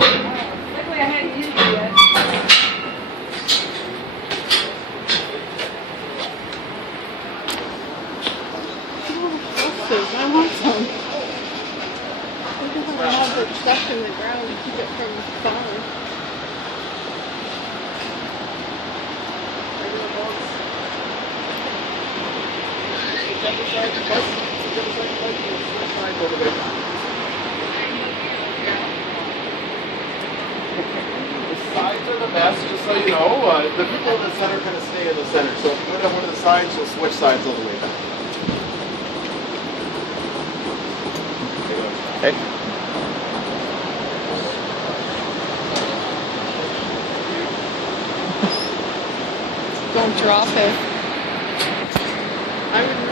Luckily I hadn't used it yet. I want some. I just want to have the stuff in the ground to keep it from falling. The sides are the best, just so you know. The people in the center kind of stay in the center. So if you go down one of the sides, you'll switch sides all the way back. Okay. Don't drop it. I would.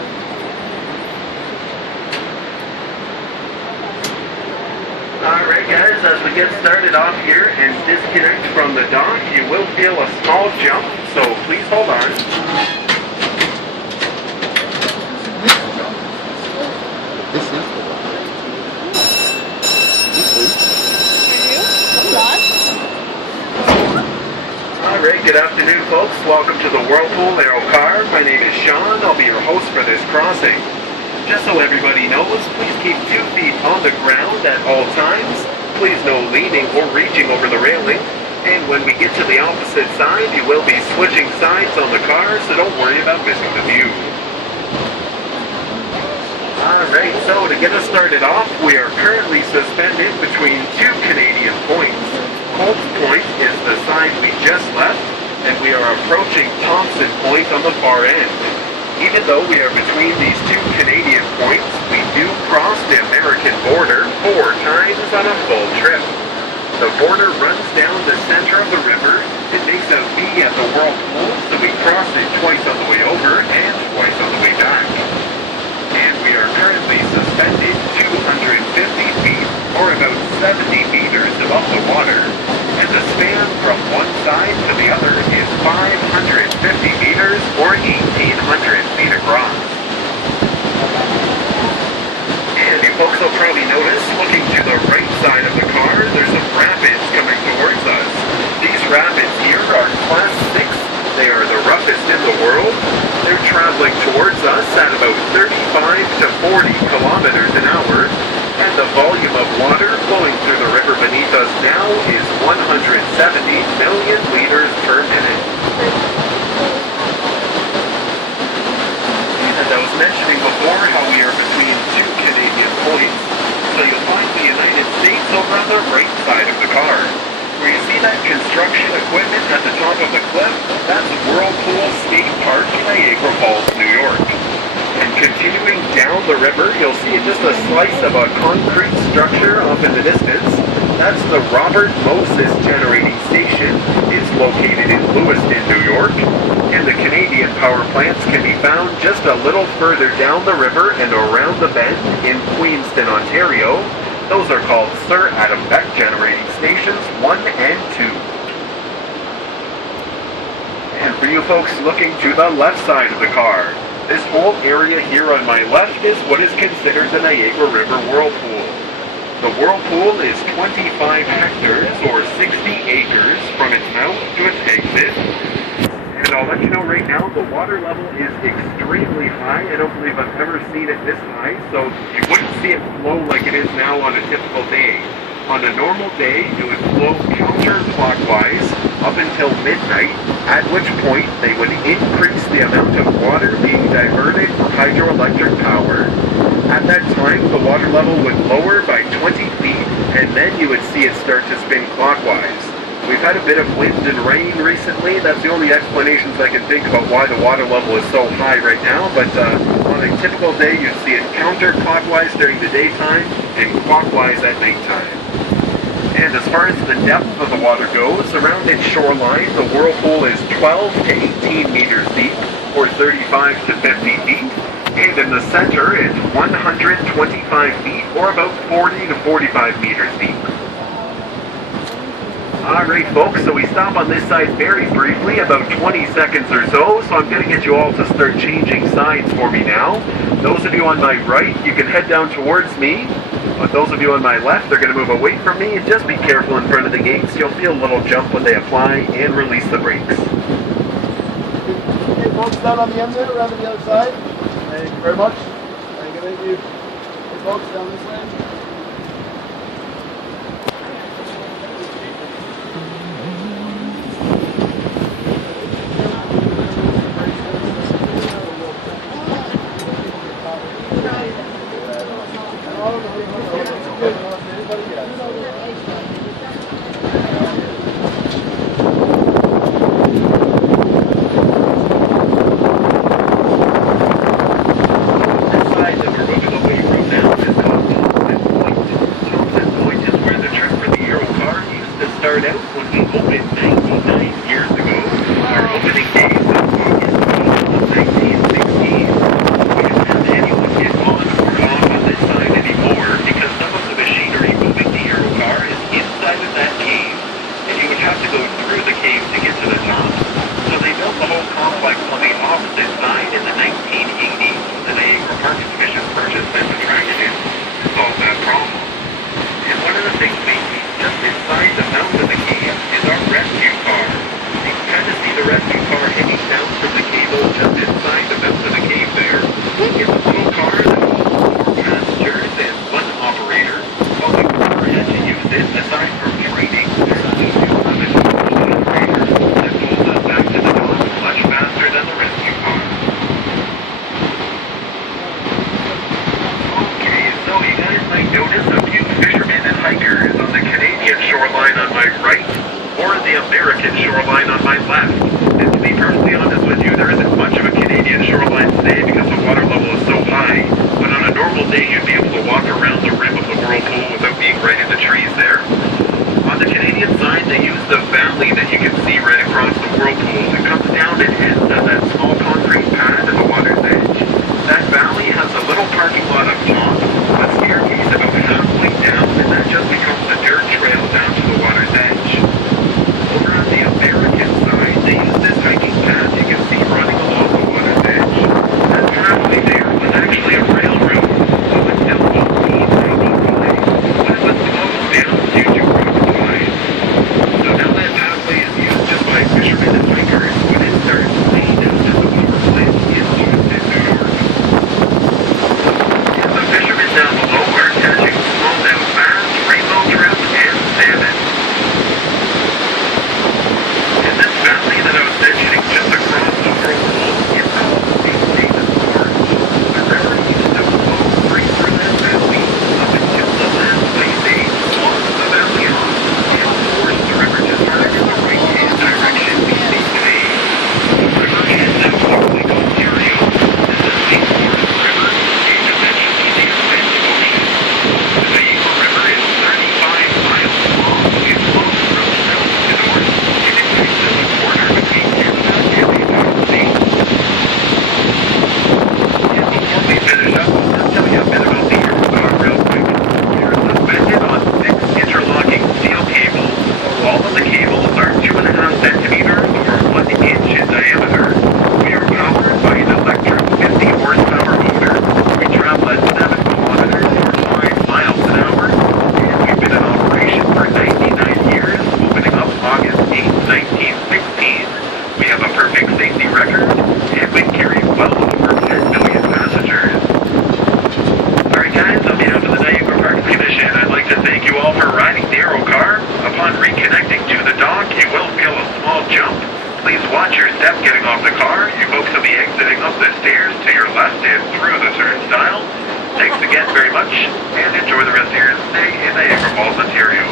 Alright guys, as we get started off here and disconnect from the dock, you will feel a small jump, so please hold on. This is the one. Alright, good afternoon folks. Welcome to the Whirlpool Aero Car. My name is Sean. I'll be your host for this crossing. Just so everybody knows, please keep 2 feet on the ground at all times. Please no leaning or reaching over the railing. And when we get to the opposite side, you will be switching sides on the car, so don't worry about missing the view. Alright, so to get us started off, we are currently suspended between 2 Canadian points. Colts Point is the side we just left, and we are approaching Thompson Point on the far end. Even though we are between these 2 Canadian points, we do cross the American border 4 times on a full trip. The border runs down the center of the river. It makes a V at the Whirlpool, so we cross it twice on the way over and twice on the way back. And we are currently suspended 250 feet, or about 70 meters above the water. And the span from one side to the other is 550 meters, or 1,800 feet across. And you folks will probably notice, looking to the right side of the car, there's some rapids coming towards us. These rapids here are Class 6. They are the roughest in the world. They're traveling towards us at about 35 to 40 kilometers an hour. And the volume of water flowing through the river beneath us now is 170 million liters per minute. And I was mentioning before how we are between 2 Canadian points, so you'll find the United States over on the right side of the car. Where you see that construction equipment at the top of the cliff, that's Whirlpool Skate Park in Niagara Falls, New York. And continuing down the river, you'll see just a slice of a concrete structure off in the distance. That's the Robert Moses Generating Station. It's located in Lewiston, New York. And the Canadian power plants can be found just a little further down the river and around the bend in Queenston, Ontario. Those are called Sir Adam Beck Generating Stations 1 and 2. And for you folks looking to the left side of the car, this whole area here on my left is what is considered the Niagara River Whirlpool. The Whirlpool is 25 hectares or 60 acres from its mouth to its exit. And I'll let you know right now, the water level is extremely high. I don't believe I've ever seen it this high, so you wouldn't see it flow like it is now on a typical day. On a normal day, it would flow counterclockwise up until midnight, at which point they would increase the amount of water being diverted for hydroelectric power. At that time, the water level would lower by 20 feet, and then you would see it start to spin clockwise. We've had a bit of wind and rain recently. That's the only explanations I can think about why the water level is so high right now. But on a typical day, you'd see it counterclockwise during the daytime and clockwise at nighttime. And as far as the depth of the water goes, around its shoreline, the Whirlpool is 12 to 18 meters deep, or 35 to 50 feet. And in the center, it's 125 feet, or about 40 to 45 meters deep. Alright folks, so we stop on this side very briefly, about 20 seconds or so I'm going to get you all to start changing sides for me now. Those of you on my right, you can head down towards me. But those of you on my left, they're going to move away from me, and just be careful in front of the gates. You'll feel a little jump when they apply and release the brakes. Okay, folks, down on the end there, around to the other side. Thank you very much. Thank you. Hey, folks, down this way. Started out when we opened 99 years ago. Our opening days in August of 1916. We don't have anyone get on or off on this side anymore because some of the machinery moving the Aero Car is inside of that cave, and you would have to go through the cave to get to the top. So they built the whole complex on the opposite side in the 1980s when the Niagara Parks Commission purchased this attraction to solve that problem. And one of the things we see just inside the mouth of the cave is our rescue car. You can kind of see the rescue car hanging down from the cable just inside the mouth of the cave there. It's a little car that holds 4 passengers and 1 operator. Well, we never had to use it aside from training. We do have an operator that pulls us back to the dock much faster than the rescue car. Okay, so you guys might notice a few fishermen and hikers on the Canadian shoreline on my right or the American shoreline on my left. And to be perfectly honest with you, there isn't much of a Canadian shoreline today because the water level is so high. But on a normal day, you'd be able to walk around the rim of the Whirlpool without being right in the trees there. On the Canadian side, they use the valley that you can see right across the Whirlpool. It comes down and ends at that small concrete pad at the water's edge. That valley has a little parking lot up top, a staircase about halfway down, and that just becomes a dirt trail down to the water's edge. Over on the American side, they use this hiking path you can see running along the water's edge. That pathway there was actually a railroad, so it still won't go down both sides, but it was closed down due to rock slides. So now that pathway is used just by fishermen and hikers when it starts way down at the power plant in Boston, New York. And the fishermen down below are catching smallmouth bass, rainbow trout, and salmon. And this valley that I was mentioning just across the Whirlpool is called St. David's Fork. The river used to flow right through that valley up until the last place they blocked the valley off and forced the river to turn in the right-hand direction we see today. The river heads out to Lake Ontario, and the St. Lawrence River, and eventually the Atlantic Ocean. The Niagara River is 35 miles long. It flows from south to north, and it makes it a border between Canada and the United States. And before we finish up, I'll just tell you a bit about the Aero Car real quick. They're suspended on 6 interlocking steel cables. All of the cables are 2.5 centimeters or 1 inch in diameter. We are powered by an electric 50 horsepower motor. We travel at 7 kilometers or 5 miles an hour, and we've been in operation for 99 years, opening up August 8, 1916. We have a perfect safety record, and we carry well over 10 million passengers. Alright guys, on behalf of the Niagara Parks Commission, I'd like to thank you all for riding the Aero Car. Upon reconnecting to the dock, you will feel a small jump. Please watch your step getting off the car. You folks will be exiting up the stairs to your left and through the turnstile. Thanks again very much, and enjoy the rest of your stay in Niagara Falls, Ontario.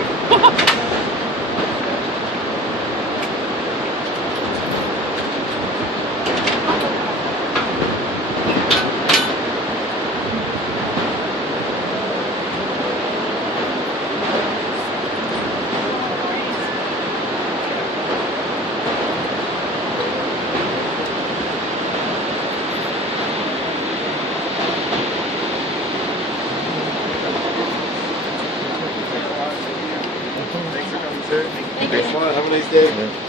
Thanks for coming, sir. Thanks a lot. Have a nice day.